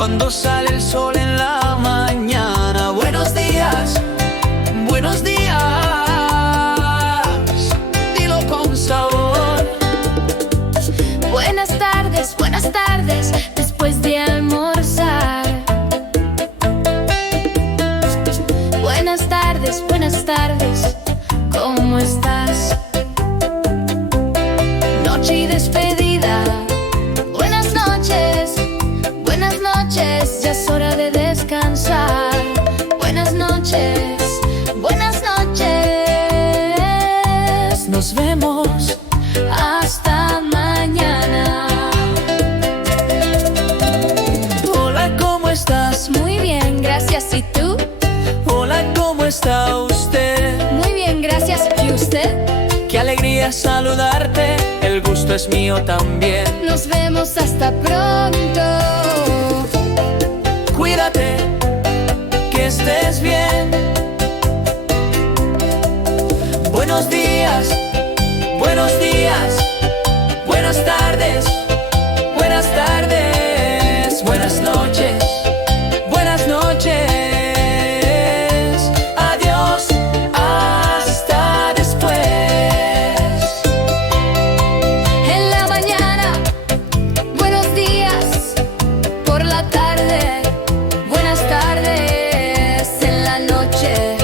cuando sale el sol en la mañana. Buenos días, buenos días, dilo con sabor. Buenas tardes, después de almorzar. Buenas tardes, ¿cómo estás? Noche y despedida. Buenas noches, ya es hora de descansar. Buenas noches, nos vemos hasta mañana. Hola, ¿cómo estás? Muy bien, gracias. ¿Y tú? Hola, ¿cómo está usted? Muy bien, gracias. ¿Y usted? Qué alegría saludarte, el gusto es mío también. Nos vemos hasta pronto. Cuídate, que estés bien. Buenos días, buenos días, buenas tardes, buenas noches, buenas noches. Adiós, hasta después. En la mañana, buenos días. Por la tarde, buenas tardes. En la noche,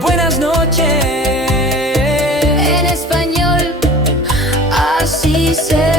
Buenas noches. en español, así se